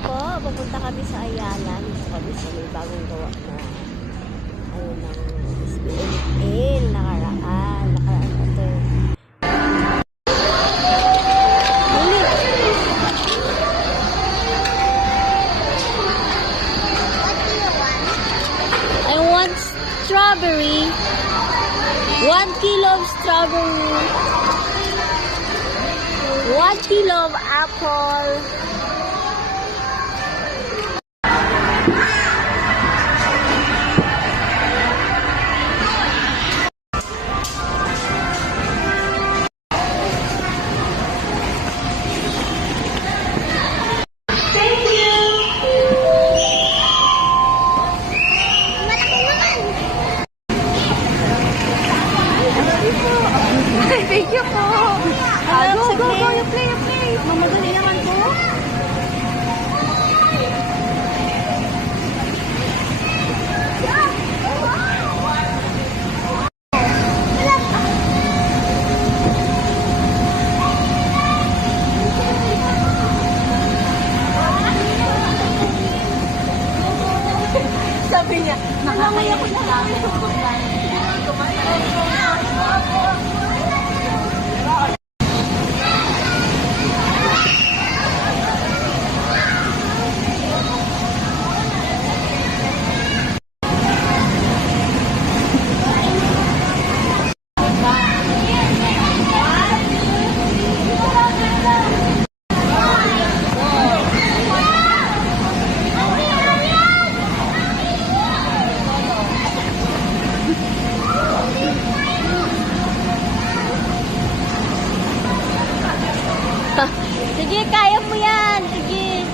po, pupunta kami sa Ayala. Dito kami sa may bagong gawa na ayun ng SBL nakaraan na to. I want strawberry. 1 kilo of strawberry. 1 kilo of apple. Thank you po. Go, you play. Mamadali naman po. Sabi niya, nakakaya ko na namin. Sige, kaya mo yan. Sige.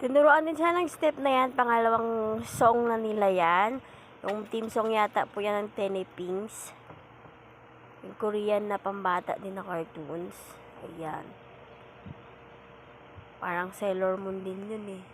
Tinuruan din siya ng step na yan. Pangalawang song na nila yan. Yung team song yata po yan ng Tenny Pinks. Yung Korean na pambata din na cartoons. Ayan. Parang Sailor Moon din yun eh.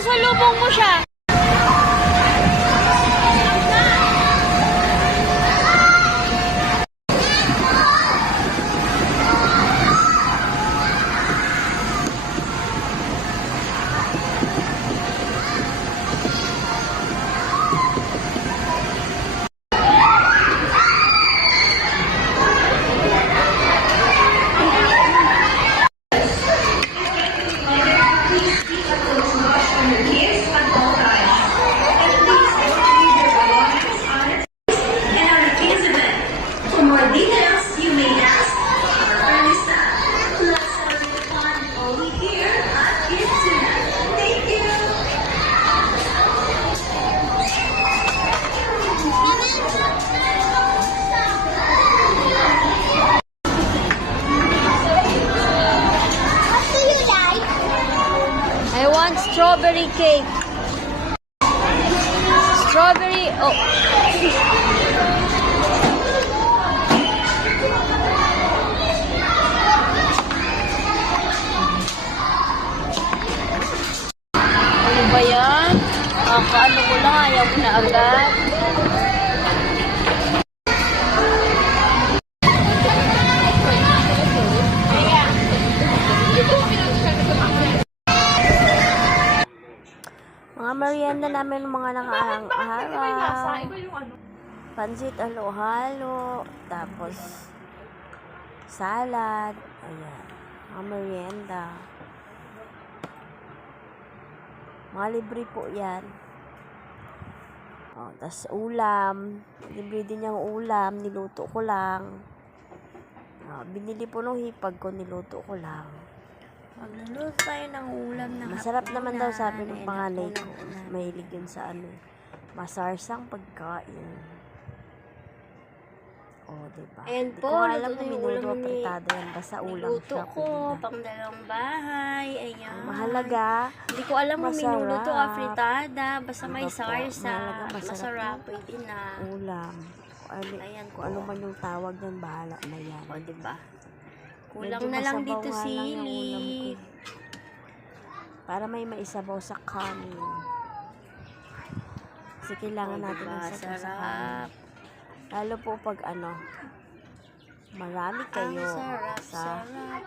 sasalubong mo siya. For more details, you may ask Ernesta. Let's celebrate the fun only here at Kids Tonight. Thank you. What do you like? I want strawberry cake. Strawberry, Ano ba yan? Ano ko lang, ayaw mo na agad. Mga merienda namin mga nakaarang araw. Pansit halo-halo. Tapos salad. Ayan. Mga merienda. Mga libre po yan. Tapos ulam. Libre din yung ulam. Niluto ko lang. Binili po nung hipag ko. Niluto ko lang. Magluluto tayo ng ulam na Masarap naman daw sabi ng panganay ko. Mahilig yun sa masarsang pagkain. Diba? Ayan Di po, ko alam luto kung na yung minuto ulam ni- pritado yan. Basta ulam Luto siya. ko, pang dalawang bahay. Ayan. Mahalaga. Hindi ko alam kung Masarap. minuluto ka fritada. Basta may Diba po? sarsa. Mahalaga, masarap Masarap. yung Pwede na. Ulam. Ayan Kung ano man yung tawag yan, bahala na yan. O, diba? Kulang Medyo na lang masabaw dito nga lang yung sili. ulam ko. Para may maisabaw sa kanin. Kasi kailangan O, natin diba? ng sabaw sa kanin. Sarap. Lalo po pag marami kayo Ang sarap, sa sarap.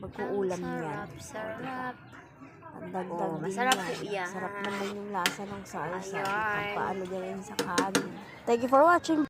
mag-uulam Ang yan. sarap, sarap. Ang dagdag din masarap yan. po yan. Sarap naman yung lasa ng salsa. Ayan. Pag paano din sa kanin. Thank you for watching.